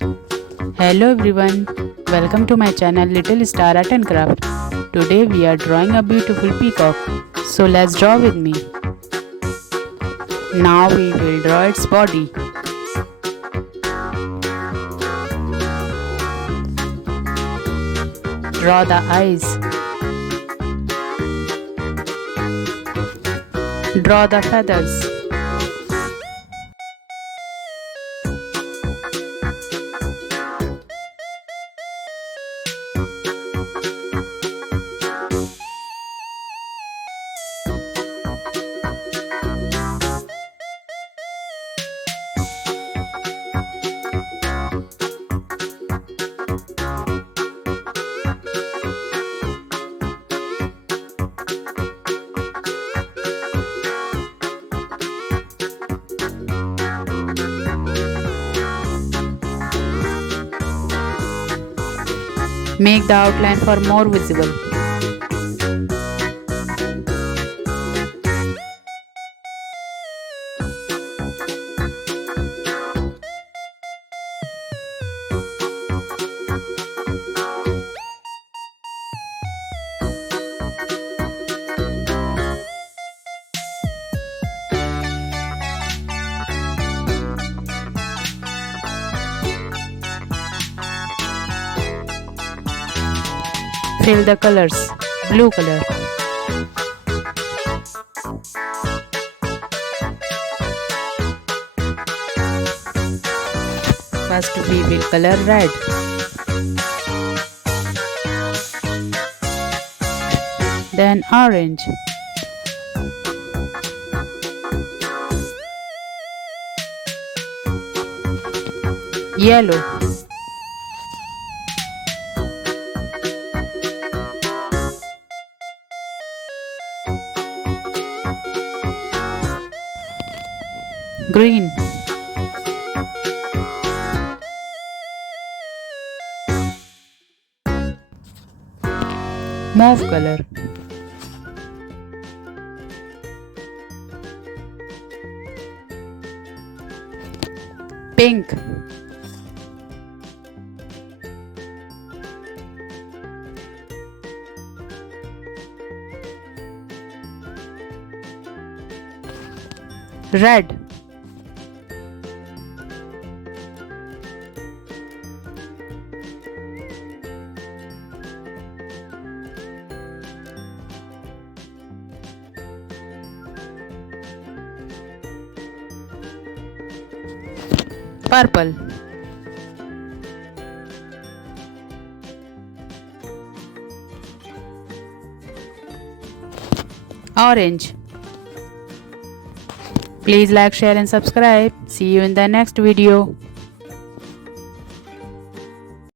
Hello everyone, welcome to my channel Little Star Art and Craft. Today we are drawing a beautiful peacock. So let's draw with me. Now we will draw its body. Draw the eyes. Draw the feathers. Make the outline for more visible. Fill the colors. Blue color. First we will color red. Then orange. Yellow. Green. Mauve color. Pink. Red. Purple. Orange. Please like, share and subscribe. See you in the next video.